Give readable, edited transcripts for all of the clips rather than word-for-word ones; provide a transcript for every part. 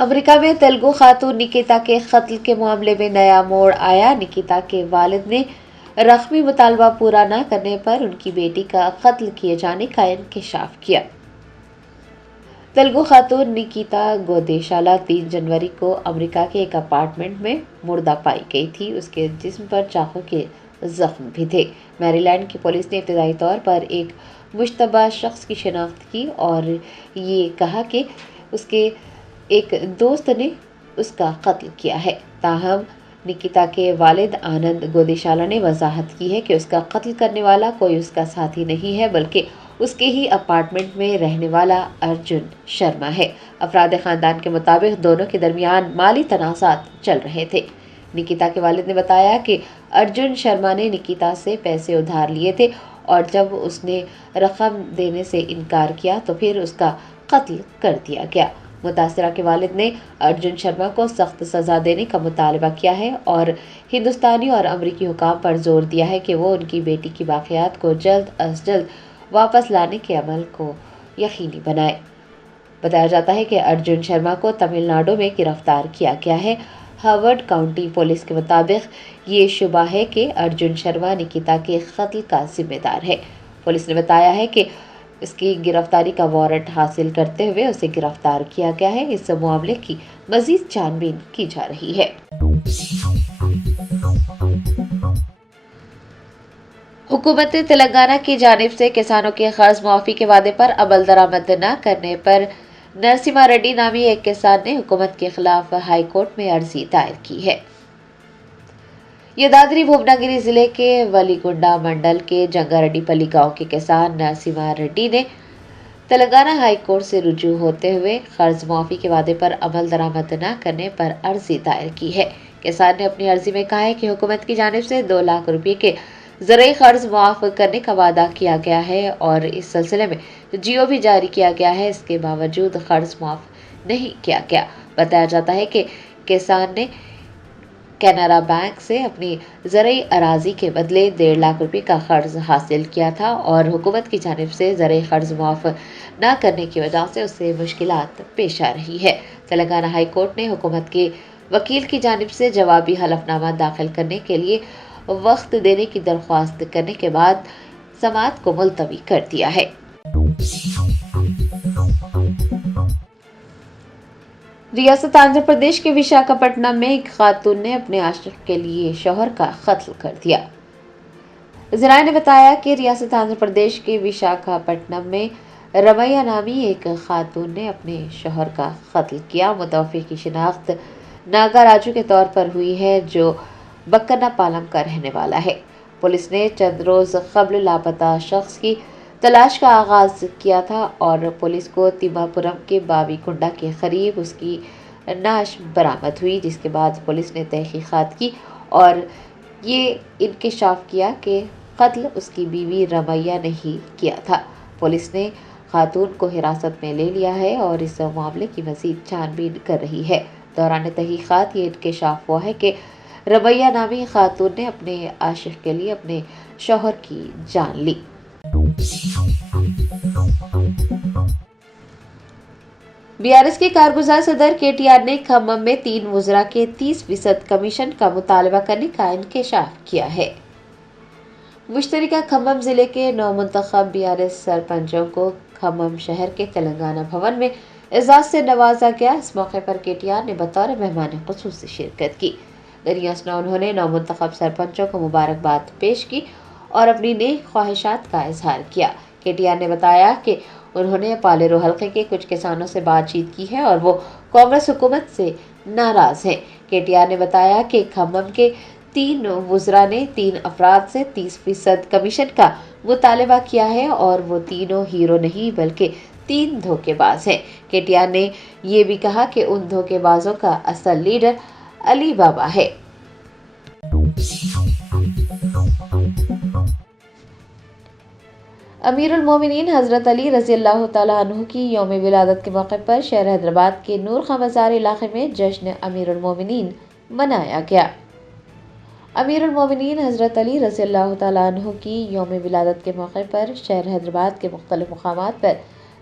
امریکہ میں تیلگو خاتون نکیتا کے قتل کے معاملے میں نیا موڑ آیا۔ نکیتا کے والد نے رقمی مطالبہ پورا نہ کرنے پر ان کی بیٹی کا قتل کیے جانے کا انکشاف کیا۔ تیلگو خاتون نکیتا گودیشالا 3 جنوری کو امریکہ کے ایک اپارٹمنٹ میں مردہ پائی گئی تھی۔ اس کے جسم پر چاقو کے زخم بھی تھے۔ میری لینڈ کی پولیس نے ابتدائی طور پر ایک مشتبہ شخص کی شناخت کی اور یہ کہا کہ اس کے ایک دوست نے اس کا قتل کیا ہے۔ تاہم نکیتا کے والد آنند گودیشالا نے وضاحت کی ہے کہ اس کا قتل کرنے والا کوئی اس کا ساتھی نہیں ہے بلکہ اس کے ہی اپارٹمنٹ میں رہنے والا ارجن شرما ہے۔ افراد خاندان کے مطابق دونوں کے درمیان مالی تنازعات چل رہے تھے۔ نکیتا کے والد نے بتایا کہ ارجن شرما نے نکیتا سے پیسے ادھار لیے تھے اور جب اس نے رقم دینے سے انکار کیا تو پھر اس کا قتل کر دیا گیا۔ متاثرہ کے والد نے ارجن شرما کو سخت سزا دینے کا مطالبہ کیا ہے اور ہندوستانی اور امریکی حکام پر زور دیا ہے کہ وہ ان کی بیٹی کی باقیات کو جلد از جلد واپس لانے کے عمل کو یقینی بنائے۔ بتایا جاتا ہے کہ ارجن شرما کو تمل ناڈو میں گرفتار کیا گیا ہے۔ ہاورڈ کاؤنٹی پولیس کے مطابق یہ شبہ ہے کہ ارجن شرما نکیتا کے قتل کا ذمہ دار ہے۔ پولیس نے بتایا ہے کہ اس کی گرفتاری کا وارنٹ حاصل کرتے ہوئے اسے گرفتار کیا گیا ہے۔ اس معاملے کی مزید چھان بین کی جا رہی ہے۔ حکومت تلنگانہ کی جانب سے کسانوں کے قرض معافی کے وعدے پر عمل درآمد نہ کرنے پر نرسمہا ریڈی نامی ایک کسان نے حکومت کے خلاف ہائی کورٹ میں عرضی دائر کی ہے۔ یادادری بھوونگری ضلع کے ولی گنڈا منڈل کے جنگاریڈی پلی گاؤں کے کسان نرسمہا ریڈی نے تلنگانہ ہائی کورٹ سے رجوع ہوتے ہوئے قرض معافی کے وعدے پر عمل درآمد نہ کرنے پر عرضی دائر کی ہے۔ کسان نے اپنی عرضی میں کہا ہے کہ حکومت کی جانب سے 2 لاکھ روپے کے زرعی قرض معاف کرنے کا وعدہ کیا گیا ہے اور اس سلسلے میں جیو بھی جاری کیا گیا ہے، اس کے باوجود قرض معاف نہیں کیا گیا۔ بتایا جاتا ہے کہ کسان نے کینرا بینک سے اپنی زرعی اراضی کے بدلے 1.5 لاکھ روپے کا قرض حاصل کیا تھا اور حکومت کی جانب سے زرعی قرض معاف نہ کرنے کی وجہ سے اسے مشکلات پیش آ رہی ہے۔ تلنگانہ ہائی کورٹ نے حکومت کے وکیل کی جانب سے جوابی حلف نامہ داخل کرنے کے لیے وقت دینے کی درخواست کرنے کے بعد سماعت کو ملتوی کر دیا ہے۔ ریاست آندھرا پردیش کے وشاکھاپٹنم میں ایک خاتون نے اپنے عاشق کے لیے شوہر کا قتل کر دیا۔ ذرائع نے بتایا کہ ریاست آندھرا پردیش کے وشاکھاپٹنم میں رمیا نامی ایک خاتون نے اپنے شوہر کا قتل کیا۔ متوفی کی شناخت ناگا راجو کے طور پر ہوئی ہے جو بکنا پالم کا رہنے والا ہے۔ پولیس نے چند روز قبل لاپتہ شخص کی تلاش کا آغاز کیا تھا اور پولیس کو تیماپورم کے باوی کنڈا کے قریب اس کی نعش برآمد ہوئی، جس کے بعد پولیس نے تحقیقات کی اور یہ انکشاف کیا کہ قتل اس کی بیوی رمیا نے ہی کیا تھا۔ پولیس نے خاتون کو حراست میں لے لیا ہے اور اس معاملے کی مزید چھان بین کر رہی ہے۔ دوران تحقیقات یہ انکشاف ہوا ہے کہ رمیا نامی خاتون نے اپنے عاشق کے لیے اپنے شوہر کی جان لی۔ BRS کے کارگزار صدر KTR نے کھمم میں 3 وزراء کے 30% کمیشن کا مطالبہ کرنے کا انکشاف کیا ہے۔ مشترکہ کھمم ضلع کے نومنتخب BRS سرپنچوں کو کھمم شہر کے تلنگانہ بھون میں اعزاز سے نوازا گیا۔ اس موقع پر KTR نے بطور مہمان خصوصی شرکت کی۔ دریا ثنا انہوں نے نومنتخب سرپنچوں کو مبارکباد پیش کی اور اپنی نیک خواہشات کا اظہار کیا۔ KTR نے بتایا کہ انہوں نے پالیرو حلقے کے کچھ کسانوں سے بات چیت کی ہے اور وہ کانگریس حکومت سے ناراض ہیں۔ KTR نے بتایا کہ کھمم کے 3 وزراء نے 3 افراد سے 30% کمیشن کا مطالبہ کیا ہے اور وہ تینوں ہیرو نہیں بلکہ 3 دھوکے باز ہیں۔ KTR نے یہ بھی کہا کہ ان دھوکے بازوں کا اصل لیڈر علی بابا ہے۔ امیر المومنین حضرت علی رضی اللہ تعالیٰ عنہ کی یوم ولادت کے موقع پر شہر حیدرآباد کے نور خاں بازار علاقے میں جشن امیر المومنین منایا گیا۔ امیر المومنین حضرت علی رضی اللہ تعالیٰ عنہ کی یوم ولادت کے موقع پر شہر حیدرآباد کے مختلف مقامات پر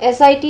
SIT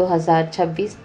2026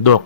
2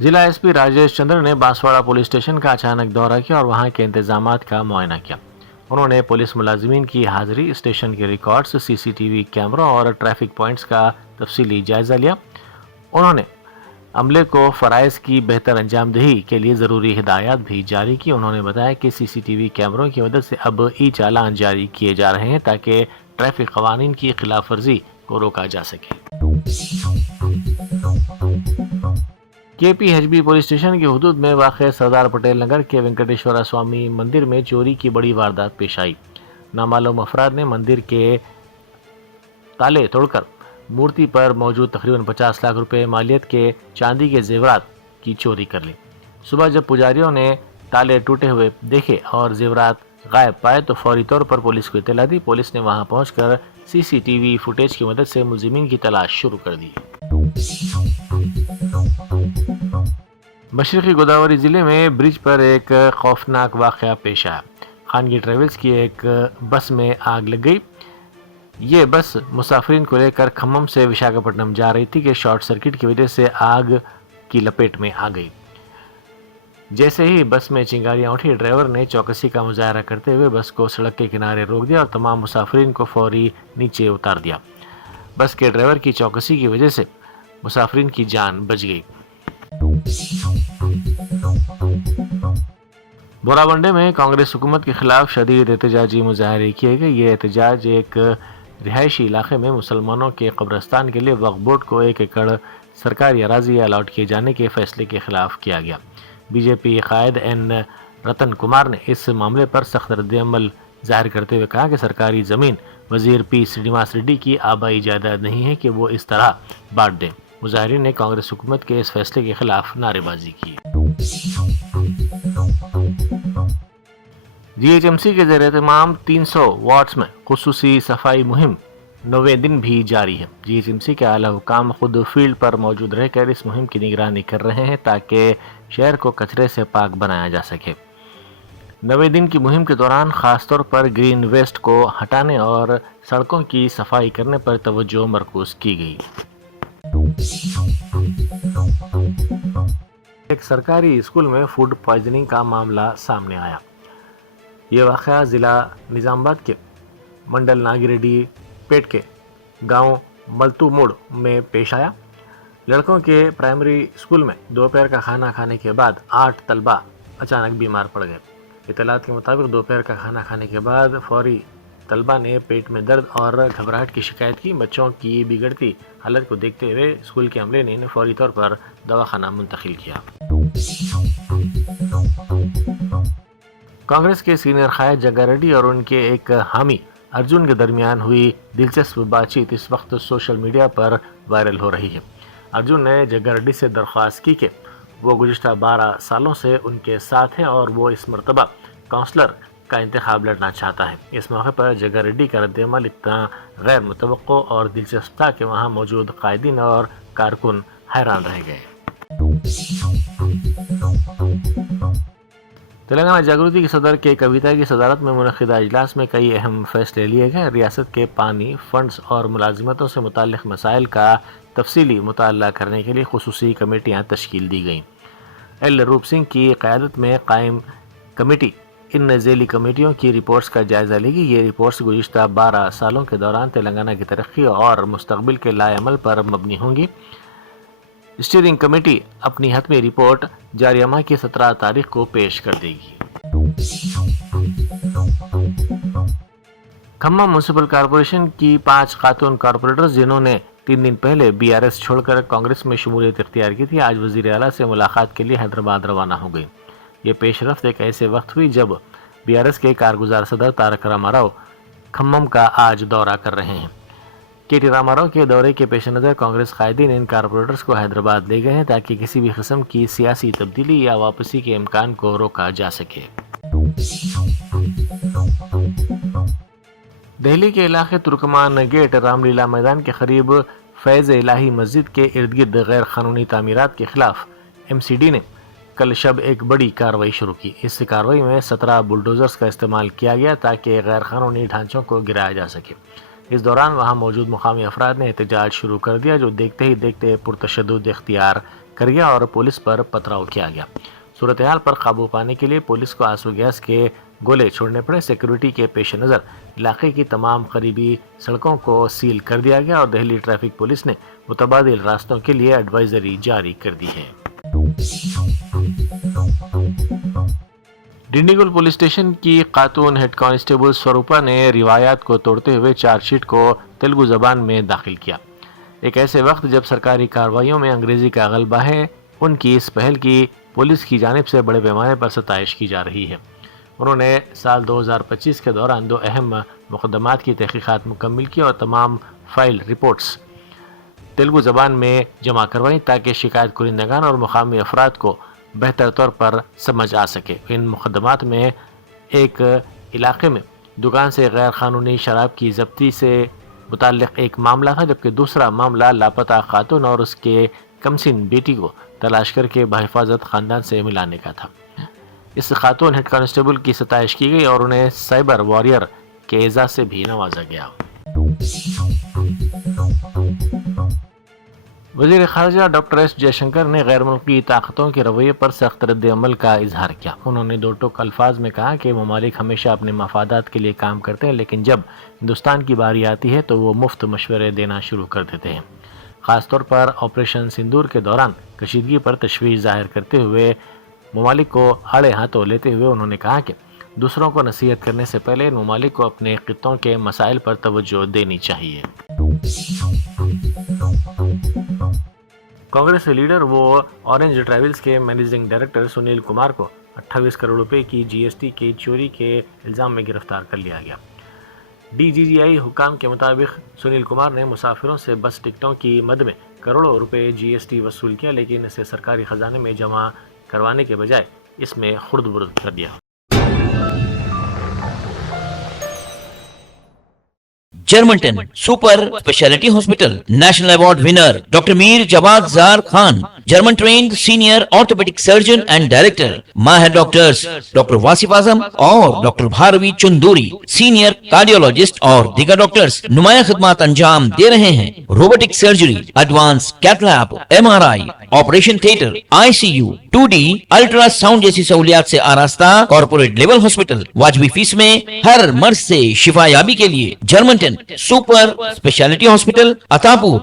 ضلع ایس پی راجیش چندر نے بانسواڑہ پولیس اسٹیشن کا اچانک دورہ کیا اور وہاں کے انتظامات کا معائنہ کیا۔ انہوں نے پولیس ملازمین کی حاضری، اسٹیشن کے ریکارڈز، سی سی ٹی وی کیمروں اور ٹریفک پوائنٹس کا تفصیلی جائزہ لیا۔ انہوں نے عملے کو فرائض کی بہتر انجام دہی کے لیے ضروری ہدایات بھی جاری کی۔ انہوں نے بتایا کہ سی سی ٹی وی کیمروں کی مدد سے اب ای چالان جاری کیے جا رہے ہیں تاکہ ٹریفک قوانین کی خلاف ورزی کو روکا جا سکے۔ K P H B police station کی حدود میں واقع سردار پٹیل نگر کے وینکٹیشورا سوامی مندر میں چوری کی بڑی واردات پیش آئی۔ نامعلوم افراد نے مندر کے تالے توڑ کر مورتی پر موجود تقریباً 50 لاکھ روپے مالیت کے چاندی کے زیورات کی چوری کر لی۔ صبح جب پجاریوں نے تالے ٹوٹے ہوئے دیکھے اور زیورات غائب پائے تو فوری طور پر پولیس کو اطلاع دی۔ پولیس نے وہاں پہنچ کر سی سی ٹی وی فوٹیج کی مدد سے ملزمین کی تلاش شروع کر دی۔ مشرقی گوداوری ضلع میں برج پر ایک خوفناک واقعہ پیش آیا۔ خانگی ٹریولز کی ایک بس میں آگ لگ گئی۔ یہ بس مسافرین کو لے کر کھمم سے وشاکھاپٹنم جا رہی تھی کہ شارٹ سرکٹ کی وجہ سے آگ کی لپیٹ میں آ گئی۔ جیسے ہی بس میں چنگاریاں اٹھی، ڈرائیور نے چوکسی کا مظاہرہ کرتے ہوئے بس کو سڑک کے کنارے روک دیا اور تمام مسافرین کو فوری نیچے اتار دیا۔ بس کے ڈرائیور کی چوکسی کی وجہ سے مسافرین کی جان بچ گئی۔ بوراونڈے میں کانگریس حکومت کے خلاف شدید احتجاجی مظاہرے کیے گئے۔ یہ احتجاج ایک رہائشی علاقے میں مسلمانوں کے قبرستان کے لیے وقف بورڈ کو 1 ایکڑ سرکاری اراضی الاٹ کیے جانے کے فیصلے کے خلاف کیا گیا۔ بی جے پی قائد این رتن کمار نے اس معاملے پر سخت رد عمل ظاہر کرتے ہوئے کہا کہ سرکاری زمین وزیر پی سرینواس ریڈی کی آبائی جائیداد نہیں ہے کہ وہ اس طرح بانٹ دیں۔ مظاہرین نے کانگریس حکومت کے اس فیصلے کے خلاف نعرے بازی کی۔ جی ایچ ایم سی کے زیر اہتمام 300 وارڈز میں خصوصی صفائی مہم 9ویں دن بھی جاری ہے۔ جی ایچ ایم سی کے اعلیٰ حکام خود فیلڈ پر موجود رہ کر اس مہم کی نگرانی کر رہے ہیں تاکہ شہر کو کچرے سے پاک بنایا جا سکے۔ 9ویں دن کی مہم کے دوران خاص طور پر گرین ویسٹ کو ہٹانے اور سڑکوں کی صفائی کرنے پر توجہ مرکوز کی گئی۔ ایک سرکاری اسکول میں فوڈ پوائزننگ کا معاملہ سامنے آیا۔ یہ واقعہ ضلع نظام آباد کے منڈل ناگیریڈی پیٹ کے گاؤں ملتو موڑ میں پیش آیا۔ لڑکوں کے پرائمری اسکول میں دوپہر کا کھانا کھانے کے بعد 8 طلبہ اچانک بیمار پڑ گئے۔ اطلاعات کے مطابق دوپہر کا کھانا کھانے کے بعد فوری طلبہ نے پیٹ میں درد اور گھبراہٹ کی شکایت کی۔ بچوں کی بگڑتی حالت کو دیکھتے ہوئے اسکول کے عملے نے انہیں فوری طور پر دواخانہ منتقل کیا۔ کانگریس کے سینئر قائد جگا ریڈی اور ان کے ایک حامی ارجن کے درمیان ہوئی دلچسپ بات چیت اس وقت سوشل میڈیا پر وائرل ہو رہی ہے۔ ارجن نے جگا ریڈی سے درخواست کی کہ وہ گزشتہ 12 سالوں سے ان کے ساتھ ہیں اور وہ اس مرتبہ کونسلر کا انتخاب لڑنا چاہتا ہے۔ اس موقع پر جگا ریڈی کا رد عمل اتنا غیر متوقع اور دلچسپ تھا کہ وہاں موجود قائدین اور کارکن حیران رہ گئے۔ تلنگانہ جاگرتی کی صدر کے کویتا کی صدارت میں منعقدہ اجلاس میں کئی اہم فیصلے لیے گئے۔ ریاست کے پانی، فنڈز اور ملازمتوں سے متعلق مسائل کا تفصیلی مطالعہ کرنے کے لیے خصوصی کمیٹیاں تشکیل دی گئیں۔ ایل روپ سنگھ کی قیادت میں قائم کمیٹی ان ذیلی کمیٹیوں کی رپورٹس کا جائزہ لے گی۔ یہ رپورٹس گزشتہ 12 سالوں کے دوران تلنگانہ کی ترقی اور مستقبل کے لائے عمل پر مبنی ہوں گی۔ اسٹیئرنگ کمیٹی اپنی حتمی رپورٹ جاریہ ماہ کی 17 تاریخ کو پیش کر دے گی۔ کھمم میونسپل کارپوریشن کی 5 خاتون کارپوریٹرز جنہوں نے 3 دن پہلے بی آر ایس چھوڑ کر کانگریس میں شمولیت اختیار کی تھی، آج وزیر اعلیٰ سے ملاقات کے لیے حیدرآباد روانہ ہو گئی۔ یہ پیش رفت ایک ایسے وقت ہوئی جب بی آر ایس کے کارگزار صدر تارک راما راؤ کھمم کا آج دورہ کر رہے ہیں۔ کے ٹی راما راؤ کے دورے کے پیش نظر کانگریس قائدین ان کارپوریٹرز کو حیدرآباد لے گئے ہیں تاکہ کسی بھی قسم کی سیاسی تبدیلی یا واپسی کے امکان کو روکا جا سکے۔ دہلی کے علاقے ترکمان گیٹ رام لیلا میدان کے قریب فیض الہی مسجد کے ارد گرد غیر قانونی تعمیرات کے خلاف ایم سی ڈی نے کل شب ایک بڑی کارروائی شروع کی۔ اس کارروائی میں 17 بلڈوزرز کا استعمال کیا گیا تاکہ غیر قانونی ڈھانچوں کو گرایا جا سکے۔ اس دوران وہاں موجود مقامی افراد نے احتجاج شروع کر دیا، جو دیکھتے ہی دیکھتے پرتشدد اختیار کر گیا اور پولیس پر پتھراؤ کیا گیا۔ صورتحال پر قابو پانے کے لیے پولیس کو آنسو گیس کے گولے چھوڑنے پڑے۔ سیکورٹی کے پیش نظر علاقے کی تمام قریبی سڑکوں کو سیل کر دیا گیا اور دہلی ٹریفک پولیس نے متبادل راستوں کے لیے ایڈوائزری جاری کر دی ہے۔ ڈنڈیگل پولیس اسٹیشن کی خاتون ہیڈ کانسٹیبل سوروپا نے روایات کو توڑتے ہوئے چارج شیٹ کو تیلگو زبان میں داخل کیا۔ ایک ایسے وقت جب سرکاری کارروائیوں میں انگریزی کا غلبہ ہے، ان کی اس پہل کی پولیس کی جانب سے بڑے پیمانے پر ستائش کی جا رہی ہے۔ انہوں نے سال 2025 کے دوران 2 اہم مقدمات کی تحقیقات مکمل کی اور تمام فائل رپورٹس تیلگو زبان میں جمع کروائیں تاکہ شکایت کنندگان اور مقامی افراد کو بہتر طور پر سمجھ آ سکے۔ ان مقدمات میں ایک علاقے میں دکان سے غیر قانونی شراب کی ضبطی سے متعلق ایک معاملہ تھا، جبکہ دوسرا معاملہ لاپتہ خاتون اور اس کے کمسن بیٹی کو تلاش کر کے بحفاظت خاندان سے ملانے کا تھا۔ اس خاتون ہیڈ کانسٹیبل کی ستائش کی گئی اور انہیں سائبر واریئر کے اعزاز سے بھی نوازا گیا۔ وزیر خارجہ ڈاکٹر ایس جے شنکر نے غیر ملکی طاقتوں کے رویے پر سخت رد عمل کا اظہار کیا۔ انہوں نے 2 ٹوک الفاظ میں کہا کہ ممالک ہمیشہ اپنے مفادات کے لیے کام کرتے ہیں، لیکن جب ہندوستان کی باری آتی ہے تو وہ مفت مشورے دینا شروع کر دیتے ہیں۔ خاص طور پر آپریشن سندور کے دوران کشیدگی پر تشویش ظاہر کرتے ہوئے ممالک کو آڑے ہاتھوں لیتے ہوئے انہوں نے کہا کہ دوسروں کو نصیحت کرنے سے پہلے ان ممالک کو اپنے خطوں کے مسائل پر توجہ دینی چاہیے۔ کانگریس لیڈر و اورنج ٹریولز کے مینیجنگ ڈائریکٹر سنیل کمار کو 28 کروڑ روپے کی GST کی چوری کے الزام میں گرفتار کر لیا گیا۔ DGGI حکام کے مطابق سنیل کمار نے مسافروں سے بس ٹکٹوں کی مد میں کروڑوں روپے GST وصول کیا، لیکن اسے سرکاری خزانے میں جمع کروانے کے بجائے اس میں خرد برد کر دیا۔ Germanten super speciality hospital national award winner doctor Mir Jawad Zar Khan, German trained senior orthopaedic surgeon and director, ماہر ڈاکٹرز ڈاکٹر واصف اعظم اور doctor Bharavi Chanduri, senior cardiologist اور دیگر ڈاکٹرز نمایاں خدمات انجام دے رہے ہیں۔ Robotic surgery, advance cath lab, MRI، operation theatre, ICU، 2D ultrasound جیسی سہولیات سے آراستہ کارپوریٹ لیول ہاسپٹل، واجبی فیس میں ہر مرض سے شفا یابی کے لیے جرمنٹن سپر اسپیشلٹی ہاسپٹل، عطاپور،